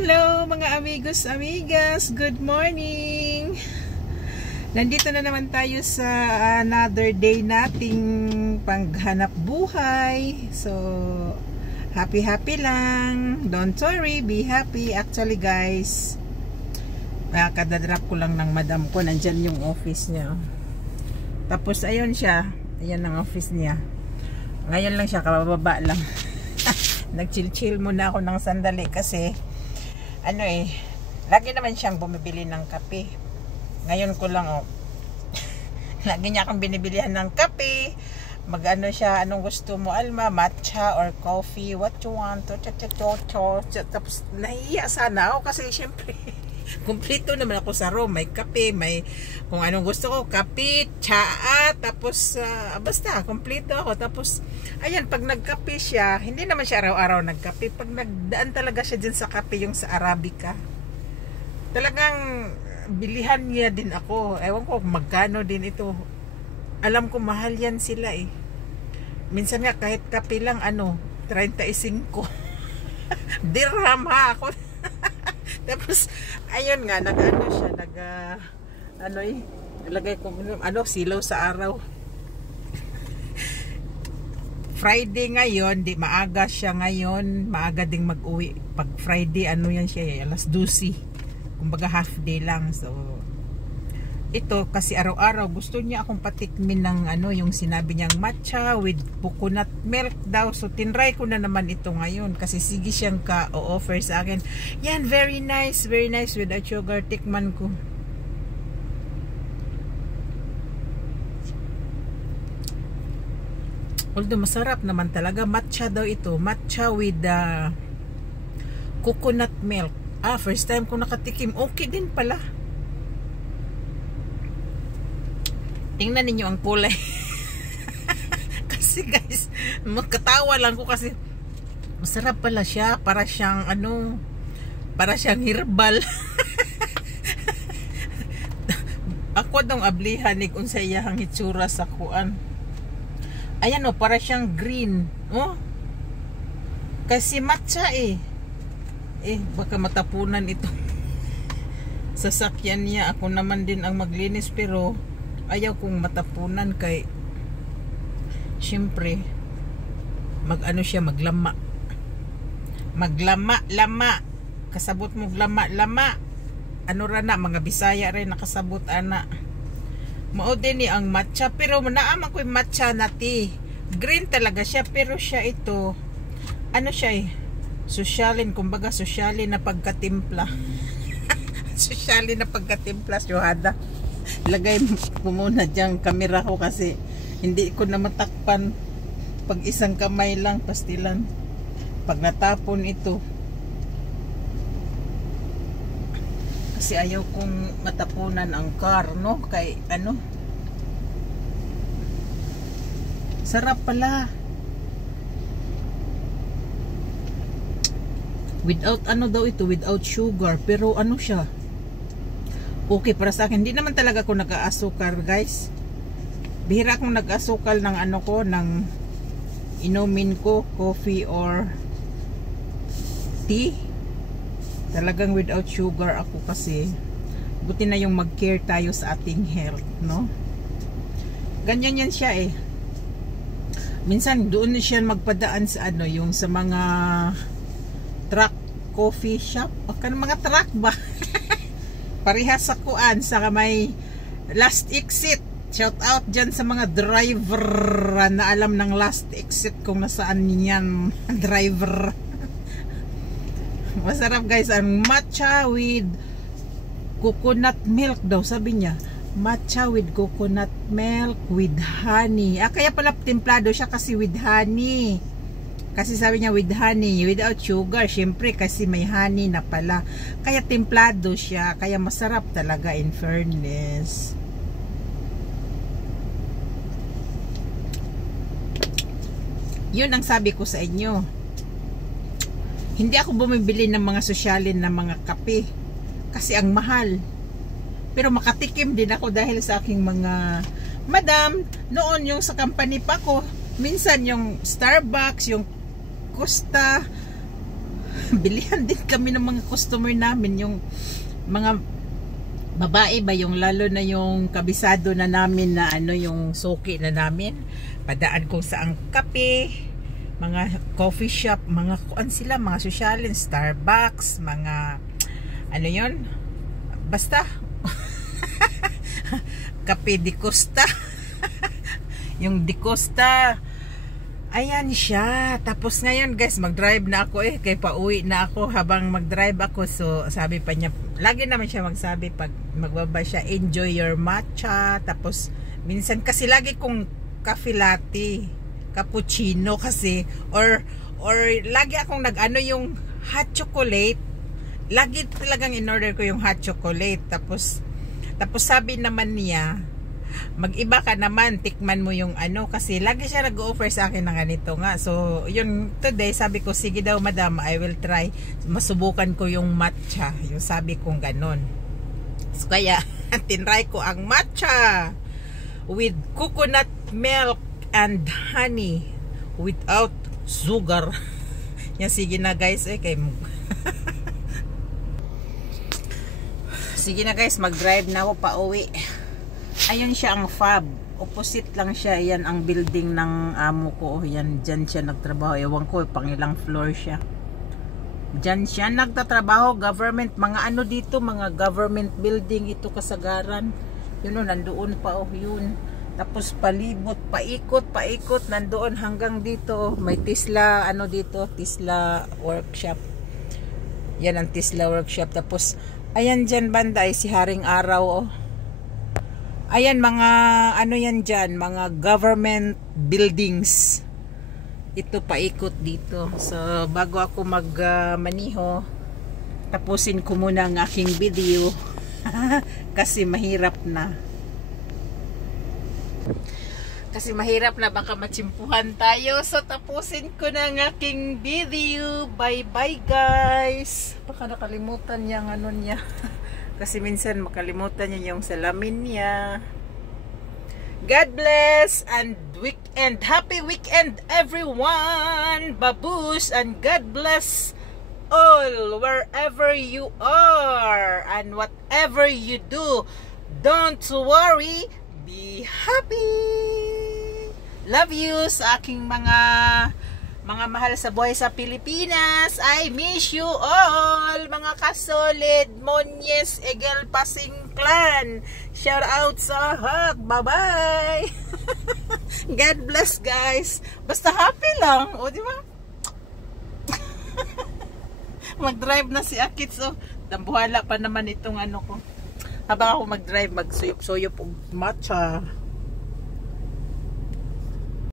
Hello mga amigos, amigas, good morning. Nandito na naman tayo sa another day nating panghanap buhay. So, happy lang. Don't worry, be happy. Actually guys, kadadrop ko lang ng madam ko. Nandyan yung office niya. Tapos ayun siya. Ayan ang office niya. Ngayon lang siya, kabababa lang. Nag-chill muna ako ng sandali kasi lagi naman siyang bumibili ng kape. Ngayon ko lang lagi niya akong binibilihan ng kape. Siya, anong gusto mo, Alma, matcha or coffee, what you want, tapos nahiya sana ako kasi syempre kumpleto naman ako sa room, may kape, may kung anong gusto ko, kape, tsaa, tapos basta kumpleto ako. Tapos ayan, pag nagkape siya, hindi naman siya araw-araw nagkape, pag nagdaan talaga siya dyan sa kape, yung sa Arabica, talagang bilihan niya din ako. Ewan ko magkano din ito, alam ko mahal yan sila minsan nga kahit kape lang 35 dirham ha ako. Tapos ayun nga, siya, ilagay ko silaw sa araw. Friday ngayon, di maaga siya ngayon, maaga ding mag-uwi. Pag Friday, yan siya, alas 12. Kumbaga half day lang. So, ito kasi araw-araw gusto niya akong patikmin ng yung sinabi niyang matcha with coconut milk daw. So tinry ko na naman ito ngayon kasi sige siyang ka-offer sa akin. Yan, very nice without sugar. Tikman ko. Although masarap naman talaga, matcha daw ito, matcha with coconut milk. First time ko nakatikim, okay din pala. Tingnan ninyo ang kulay. Kasi guys, magkatawa lang ko kasi masarap pala siya. Para siyang para siyang herbal. Ako dong ablihan kung sa iyang hitsura sa kuan. Ayan para siyang green. Kasi matcha baka matapunan ito. Sasakyan niya. Ako naman din ang maglinis pero ayaw kong matapunan kay syempre siya maglama kasabot mo lama mga Bisaya rin nakasabot mao din ang matcha pero naamang ko yung matcha nati green talaga siya pero siya ito siya sosyalin, kumbaga sosyalin na pagkatimpla. Sosyalin na pagkatimpla, Johada. Lagay ko muna dyan kamera ko kasi hindi ko na matakpan pag isang kamay lang, pastilan pag natapon ito kasi ayaw kong matapunan ang car kay sarap pala without daw ito, without sugar pero siya okay para sa akin. Hindi naman talaga ako nag-aasukar guys. Bihira akong nag-asukal ng ng inumin ko, coffee or tea. Talagang without sugar ako kasi buti na yung mag-care tayo sa ating health, Ganyan yan siya Minsan doon siya magpadaan sa yung sa mga truck coffee shop. Mga truck ba? Parehas sa kuan sa may last exit. Shout out dyan sa mga driver na alam ng last exit kung nasaan niyan driver. Masarap guys ang matcha with coconut milk daw, sabi niya. Matcha with coconut milk with honey. Kaya pala templado siya kasi with honey. Kasi sabi niya with honey, without sugar. Syempre kasi may honey na pala. Kaya templado siya. Kaya masarap talaga in fairness. Yun ang sabi ko sa inyo. Hindi ako bumibili ng mga sosyalin na mga kape. Kasi ang mahal. Pero makatikim din ako dahil sa aking mga madam. Noon yung sa company pa ko. Minsan yung Starbucks, yung Costa, bilihan din kami ng mga customer namin, yung mga babae ba, yung lalo na yung kabisado na namin na ano, yung suki na namin. Padaan ko sa ang kape, mga coffee shop, mga kuan sila, mga sosyalin, Starbucks, mga ano yon, basta Kape Di Costa. Yung Di Costa, ayan siya. Tapos ngayon guys, mag-drive na ako kay pauwi na ako. Habang mag-drive ako, so sabi pa niya, lagi naman siya magsabi pag magbaba siya, enjoy your matcha. Tapos minsan kasi lagi kong coffee latte, cappuccino kasi, or lagi akong nag-ano yung hot chocolate. Lagi talagang in-order ko yung hot chocolate. Tapos sabi naman niya, mag-iba ka naman, tikman mo yung ano, kasi lagi siya nag-offer sa akin ng ganito nga. So yun, today sabi ko, sige daw madam, I will try, masubukan ko yung matcha, yung sabi kong ganon. So kaya tinry ko ang matcha with coconut milk and honey without sugar. Yan, sige na guys, kay sige na guys, mag-drive na ako pa uwi. Ayun siya ang Fab. Opposite lang siya. Yan ang building ng amo ko. Yan, dyan siya nagtrabaho. Ewan ko, pangilang floor siya. Dyan siya nagtatrabaho. Government, mga ano dito, mga government building. Ito kasagaran. Yun o, nandoon pa yun. Tapos palibot, paikot, nandoon hanggang dito. May Tesla, ano dito, Tesla workshop. Yan ang Tesla workshop. Tapos ayan dyan banda ay si Haring Araw. Ayan mga ano yan dyan, mga government buildings. Ito paikot dito. So bago ako maniho, tapusin ko muna ang aking video. Kasi mahirap na. Baka matsimpuhan tayo. So tapusin ko na ang aking video. Bye bye guys. Baka nakalimutan niya ang ano niya. Kasi minsan makalimutan niya yung salamin niya. God bless and weekend. Happy weekend everyone. Babush and God bless all wherever you are and whatever you do. Don't worry. Be happy. Love you sa aking mga mahal sa buhay sa Pilipinas. I miss you all, mga kasolid, Monyes, Egel Pasing Clan. Shout out sa lahat. Bye-bye. God bless guys. Basta happy lang. O, di ba? Mag-drive na si Akit. So, dambuhala pa naman itong ano ko. Habang ako mag-drive, magsuyop-suyop matcha.